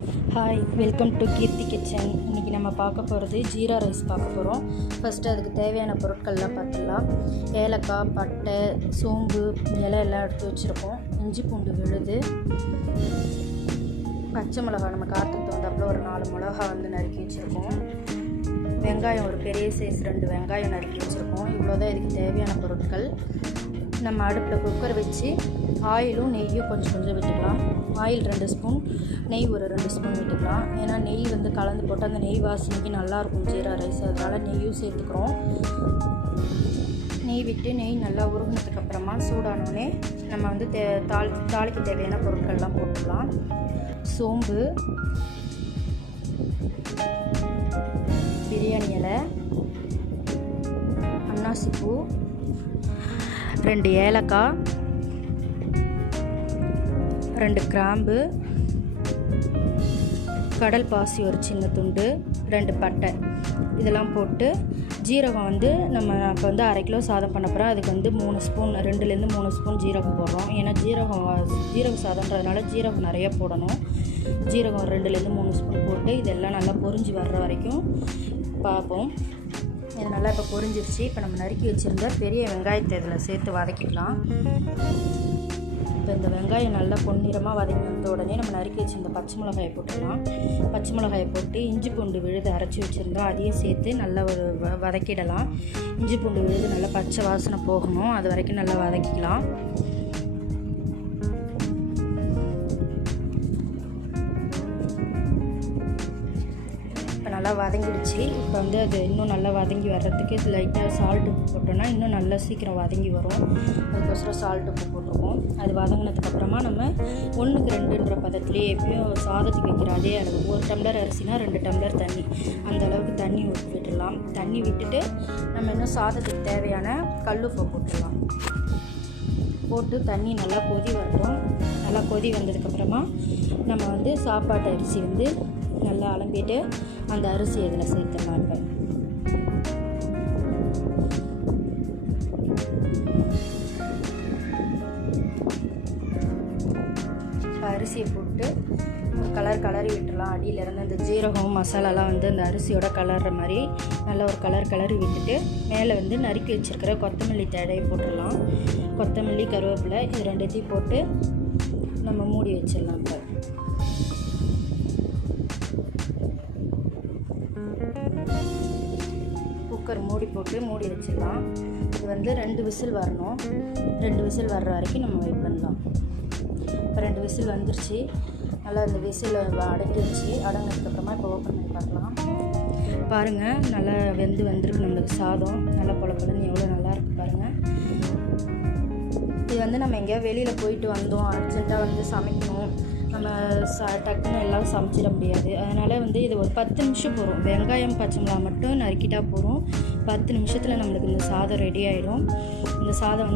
Hi, welcome to Keerthi kitchen. இன்றைக்கி நம்ம பார்க்க போகிறது ஜீரா ரைஸ் பார்க்க போகிறோம். ஃபஸ்ட்டு அதுக்கு தேவையான பொருட்கள்லாம் பார்த்துடலாம். ஏலக்காய், பட்டை, சோம்பு, இலை எல்லாம் எடுத்து வச்சுருக்கோம். இஞ்சி பூண்டு விழுது, பச்சை மிளகா நம்ம காரத்துக்கு தகுந்தாப்புல ஒரு 4 மிளகா நறுக்கி வச்சுருக்கோம். வெங்காயம் ஒரு பெரிய சைஸ் 2 வெங்காயம் நறுக்கி வச்சுருக்கோம். இவ்வளோதான் இதுக்கு தேவையான பொருட்கள். நம்ம அடுப்பில் குக்கர் வச்சு ஆயிலும் நெய்யும் கொஞ்சம் விட்டுக்கலாம். ஆயில் 2 ஸ்பூன், நெய் ஒரு 2 ஸ்பூன் விட்டுக்கலாம். ஏன்னா நெய் கலந்து போட்டு அந்த நெய் வாசனைக்கு நல்லாயிருக்கும் ஜீரா ரைஸ், அதனால் நெய்யும் சேர்த்துக்கிறோம். நெய் விட்டு நெய் நல்லா உருகினதுக்கப்புறமா சூடானோடனே நம்ம தாளிக்கு தேவையான பொருட்கள்லாம் போட்டுக்கலாம். சோம்பு, பிரியாணி இலை, அன்னாசிப்பூ, 2 ஏலக்காய், 2 கிராம்பு, கடல் பாசி ஒரு சின்ன துண்டு, 2 பட்டை, இதெல்லாம் போட்டு ஜீரகம் நம்ம இப்போ 1/2 கிலோ சாதம் பண்ண போகிறோம். அதுக்கு 3 ஸ்பூன் 2லேருந்து 3 ஸ்பூன் ஜீரகம் போடுறோம். ஏன்னா ஜீரகம் சாதம்ன்றதுனால ஜீரகம் நிறைய போடணும். ஜீரகம் 2லேருந்து 3 ஸ்பூன் போட்டு இதெல்லாம் நல்லா பொரிஞ்சு வர்ற வரைக்கும் பார்ப்போம். இது நல்லா இப்போ பொரிஞ்சிருச்சு. இப்போ நம்ம நறுக்கி வச்சுருந்த பெரிய வெங்காயத்தை இதில் சேர்த்து வதக்கிக்கலாம். இப்போ இந்த வெங்காயம் நல்லா பொன்னிறமாக வதங்கி வந்த உடனே நம்ம நறுக்கி வச்சுருந்த பச்சை மிளகாயை போட்டுடலாம். பச்சை மிளகாயை போட்டு இஞ்சி பூண்டு விழுது அரைச்சி வச்சுருந்தோம், அதையும் சேர்த்து நல்லா ஒரு வதக்கிடலாம். இஞ்சி பூண்டு விழுது நல்லா பச்சை வாசனை போகணும், அது வரைக்கும் நல்லா வதக்கிக்கலாம். நல்லா வதங்கிடுச்சு. இப்போ அது இன்னும் நல்லா வதங்கி வர்றதுக்கு லைட்டாக சால்ட் உப்பு போட்டோன்னா இன்னும் நல்லா சீக்கிரம் வதங்கி வரும். அதுக்கோசரம் சால்ட் உப்பு போட்டிருக்கோம். அது வதங்கினதுக்கப்புறமா நம்ம 1க்கு 2ன்ற பதத்துலேயே எப்பயும் சாதத்துக்கு வைக்கிற அதே அளவு 1 டம்ளர் அரிசினா 2 டம்ளர் தண்ணி, அந்த அளவுக்கு தண்ணி விட்டுடலாம். தண்ணி விட்டுட்டு நம்ம இன்னும் சாதத்துக்கு தேவையான கல்லுப்பை போட்டுடலாம். போட்டு தண்ணி நல்லா கொதி வரட்டும். நல்லா கொதி வந்ததுக்கப்புறமா நம்ம சாப்பாட்டு அரிசி நல்லா அலம்பிட்டு அந்த அரிசி இதில் சேர்த்துடலாம். இப்போ அரிசியை போட்டு கலரி விட்டுடலாம். அடியிலேருந்து அந்த ஜீரகம் மசாலாலாம் அந்த அரிசியோட கலர்ற மாதிரி நல்லா ஒரு கலரி விட்டுட்டு மேலே நறுக்கி வச்சுருக்கிற கொத்தமல்லி தழையை போட்டுடலாம். கொத்தமல்லி, கருவேப்பிலை இது 2த்தையும் போட்டு நம்ம மூடி வச்சிடலாம். இப்போ குக்கர் மூடி போட்டு மூடி வச்சிடலாம். இது 2 விசில் வரணும். 2 விசில் வர்ற வரைக்கும் நம்ம வெயிட் பண்ணலாம். இப்போ 2 விசில் வந்துருச்சு. நல்லா இந்த விசில் அடங்கிடுச்சு. அடங்கினதுக்கப்புறமா இப்போ ஓப்பன் பண்ணி பார்க்கலாம். பாருங்கள், நல்லா வந்திருக்கு நம்மளுக்கு சாதம். நல்லா பொலன்னு எவ்வளோ நல்லா இருக்குது பாருங்கள். இது நம்ம எங்கேயாவது வெளியில் போயிட்டு வந்தோம், அர்ஜென்ட்டாக சமைக்கணும், நம்ம டக்குன்னு எல்லாம் சமைச்சிட முடியாது. அதனால் இது ஒரு 10 நிமிஷம் போகும். வெங்காயம், பச்சை மிளகா மட்டும் நறுக்கிட்டால் போகும். 10 நிமிஷத்தில் நம்மளுக்கு இந்த சாதம் ரெடி ஆகிடும். இந்த சாதம்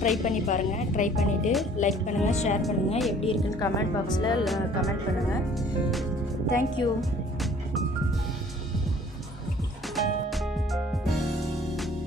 ட்ரை பண்ணி பாருங்கள். ட்ரை பண்ணிவிட்டு லைக் பண்ணுங்கள், ஷேர் பண்ணுங்கள். எப்படி இருக்குன்னு கமெண்ட் பாக்ஸில் கமெண்ட் பண்ணுங்கள். தேங்க்யூ.